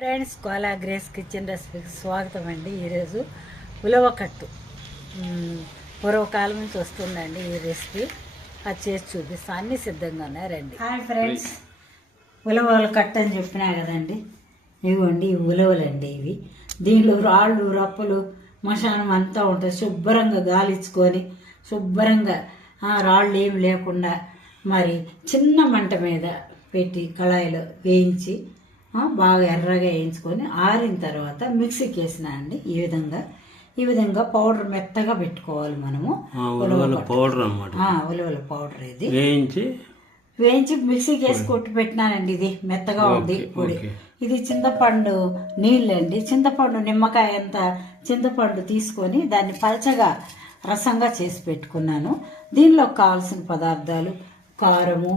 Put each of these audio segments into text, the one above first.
Friends, Kola grace kitchen రెసిపీకి స్వాగతం అండి. ఈరోజు ఉలవకట్టు పూర్వకాలం నుంచి వస్తుందండి ఈ రెసిపీ. అది చేసి చూపిస్తాను. అన్నీ సిద్ధంగా ఉన్నాయి, రండి. హాయ్ ఫ్రెండ్స్, ఉలవల కట్టు అని చెప్పినా కదండి. ఇవ్వండి ఈ ఉలవలండి. ఇవి దీనిలో రాళ్ళు రప్పలు మశానం అంతా ఉంటుంది. శుభ్రంగా గాలించుకొని శుభ్రంగా రాళ్ళు ఏమి లేకుండా మరి చిన్న మంట మీద పెట్టి కళాయిలో వేయించి బాగా ఎర్రగా వేయించుకొని ఆరిన తర్వాత మిక్సీకి వేసినా అండి. ఈ విధంగా పౌడర్ మెత్తగా పెట్టుకోవాలి మనము. పౌడర్ అన్నమాట. ఉలవల పౌడర్ ఇది వేయించి మిక్సీకి వేసి కొట్టి పెట్టినానండి. ఇది మెత్తగా ఉంది పొడి. ఇది చింతపండు నీళ్ళండి. చింతపండు నిమ్మకాయ అంత చింతపండు తీసుకొని దాన్ని పలచగా రసంగా చేసి పెట్టుకున్నాను. దీనిలో కావాల్సిన పదార్థాలు కారము,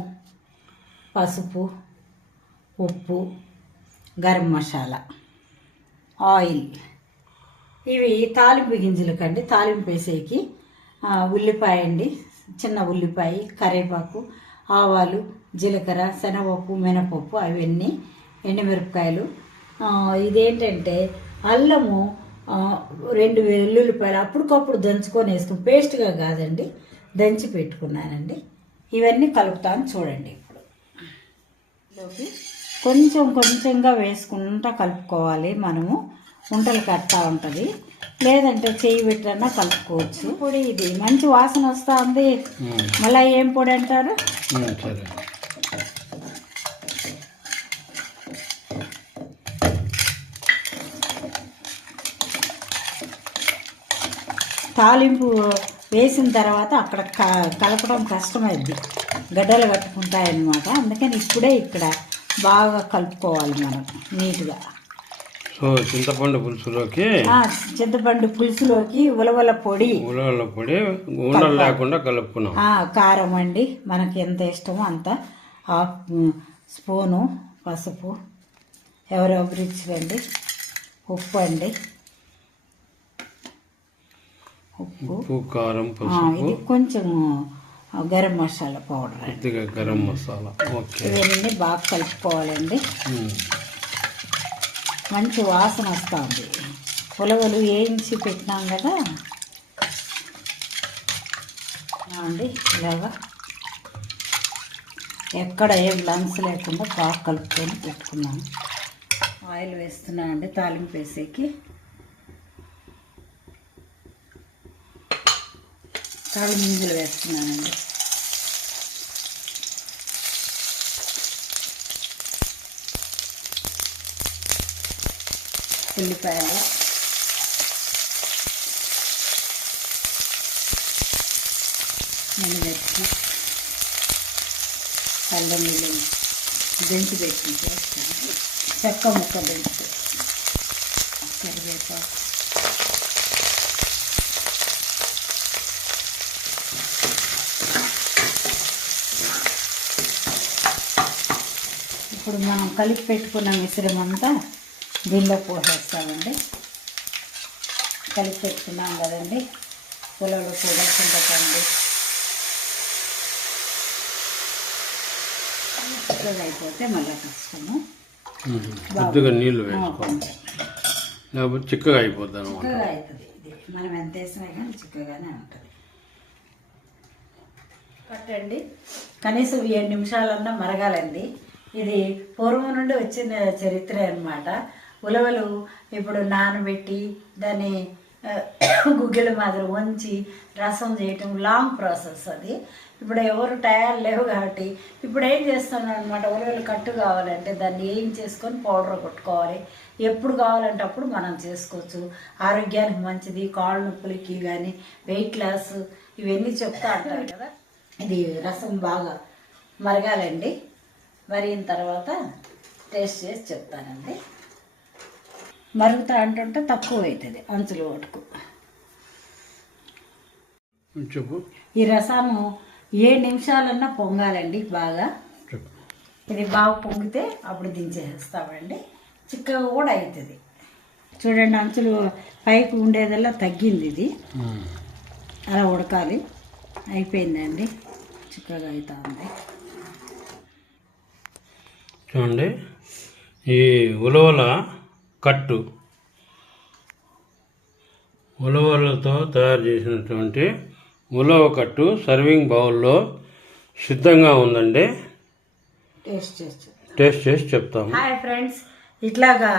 పసుపు, ఉప్పు, గరం మసాలా, ఆయిల్. ఇవి తాలింపు గింజలకండి. తాలింపు వేసేకి ఉల్లిపాయ అండి, చిన్న ఉల్లిపాయ, కరివేపాకు, ఆవాలు, జీలకర్ర, శనగపప్పు, మినపప్పు, అవన్నీ, ఎండుమిరపకాయలు. ఇదేంటంటే అల్లము 2 వెల్లుల్లిపాయలు అప్పటికప్పుడు దంచుకొని వేసుకుని, పేస్ట్గా కాదండి, దంచి పెట్టుకున్నానండి. ఇవన్నీ కలుపుతాను చూడండి. ఇప్పుడు కొంచెంగా వేసుకుంటా కలుపుకోవాలి. మనము వంటలు కట్టా ఉంటుంది, లేదంటే చెయ్యి పెట్టన్నా కలుపుకోవచ్చు. పొడి ఇది మంచి వాసన వస్తూ ఉంది. మళ్ళీ ఏం పొడి అంటారు? తాలింపు వేసిన తర్వాత అక్కడ కలపడం కష్టమైద్ది, గడ్డలు కట్టుకుంటాయన్నమాట. అందుకని ఇక్కడ బాగా కలుపుకోవాలి మనం నీట్గా. చింతపండు పులుసులోకి ఉలవల పొడి ఉండలు లేకుండా కలుపుకున్నాం. కారం అండి, మనకి ఎంత ఇష్టమో అంత. 1/2 స్పూను పసుపు, ఎవరెవరు రుచిరండి. ఉప్పు అండి, ఉప్పు, కారం, ఇది కొంచెం గరం మసాలా పౌడర్, గరం మసాలా. ఇవన్నీ బాగా కలుపుకోవాలండి. మంచి వాసన వస్తుంది. ఉలవలు వేయించి పెట్టినాం కదా అండి. ఇలాగా ఎక్కడ ఏం లంగ్స్ లేకుండా బాగా కలుపుకొని పెట్టుకున్నాను. ఆయిల్ వేస్తున్నా అండి తాలింపు వేసేకి. తాలింపు గింజలు వేస్తున్నానండి. ఉల్లిపాయలు, మిర్చి, అల్లం వెల్లుల్లి దంచి పెట్టి చేస్తాను. చెక్క ముక్క దంచి, కరివేపాకు, ఇప్పుడు మనం కలిపి పెట్టుకున్న మిశ్రమంతా దీనిలో పోసేస్తామండి. కలిపి పెట్టుకున్నాం కదండి. ఉలవలు కూడా చింతపండు అయిపోతే మళ్ళీ కష్టము. నీళ్ళు వేసుకోండి, చిక్కగా అయిపోతుంది. చిక్కగా అవుతుంది. ఇది మనం ఎంత వేసినా కానీ చిక్కగానే ఉంటుంది. కట్టండి కనీసం 7 నిమిషాలన్నా మరగాలండి. ఇది పూర్వం నుండి వచ్చిన చరిత్ర అన్నమాట. ఉలవలు ఇప్పుడు నానబెట్టి దాన్ని గుగ్గిల మాదిరి వంచి రసం చేయటం లాంగ్ ప్రాసెస్ అది. ఇప్పుడు ఎవరు టైర్ లేవు కాబట్టి ఇప్పుడు ఏం చేస్తున్నాను అనమాట. ఉలవలు కట్టు కావాలంటే దాన్ని ఏం చేసుకొని పౌడర్ కొట్టుకోవాలి. ఎప్పుడు కావాలంటే అప్పుడు మనం చేసుకోవచ్చు. ఆరోగ్యానికి మంచిది. కాళ్ళ నొప్పులకి కానీ వెయిట్ లాస్ ఇవన్నీ చెప్తా అంటారు కదా. ఇది రసం బాగా మరగాలండి. మరిగిన తర్వాత టేస్ట్ చేసి చెప్తానండి. మరుగుతా అంటుంటే తక్కువ అవుతుంది అంచులు ఓటుకు. ఈ రసము 7 నిమిషాలన్నా పొంగాలండి బాగా. ఇది బాగా పొంగితే అప్పుడు దించేస్తామండి. చిక్కగా కూడా అవుతుంది. చూడండి, అంచులు పైకి ఉండేదల్లా తగ్గింది. ఇది అలా ఉడకాలి. అయిపోయిందండి, చిక్కగా అవుతా ఉంది. చూడండి, ఈ ఉలవల కట్టు, ఉలవలతో తయారు చేసినటువంటి ఉలవ కట్టు సర్వింగ్ బౌల్లో సిద్ధంగా ఉందండి. టేస్ట్ చేసి చెప్తాము. హాయ్ ఫ్రెండ్స్, ఇట్లాగా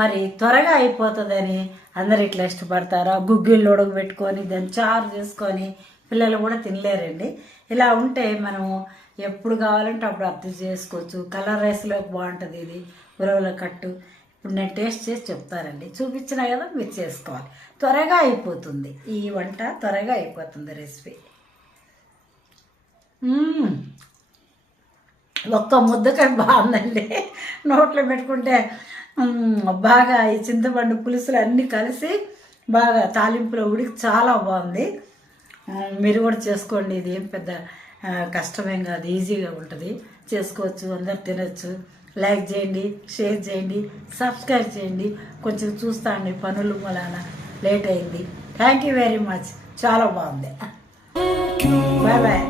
మరి త్వరగా అయిపోతుందని అందరు ఇట్లా ఇష్టపడతారా? గుగ్గిళ్ళు ఉడకబెట్టుకొని దాన్ని చారు చేసుకొని పిల్లలు కూడా తినలేరండి. ఇలా ఉంటే మనము ఎప్పుడు కావాలంటే అప్పుడు అర్థం చేసుకోవచ్చు. కలర్ రైస్లోకి బాగుంటుంది ఇది ఉలవల కట్టు. ఇప్పుడు నేను టేస్ట్ చేసి చెప్తానండి. చూపించినా కదా మీరు చేసుకోవాలి. త్వరగా అయిపోతుంది ఈ వంట, త్వరగా అయిపోతుంది రెసిపీ. ఒక్క ముద్దకాయ బాగుందండి. నోట్లో పెట్టుకుంటే బాగా ఈ చింతపండు పులుసులు అన్నీ కలిసి బాగా తాలింపులో ఉడికి చాలా బాగుంది. మీరు కూడా చేసుకోండి. ఇది ఏం పెద్ద కష్టమేం కాదు, ఈజీగా ఉంటుంది, చేసుకోవచ్చు, అందరు తినచ్చు. లైక్ చేయండి, షేర్ చేయండి, సబ్స్క్రైబ్ చేయండి. కొంచెం చూస్తా అండి, పనులు వలన లేట్ అయింది. Thank you very much. చాలా బాగుంది. Bye bye.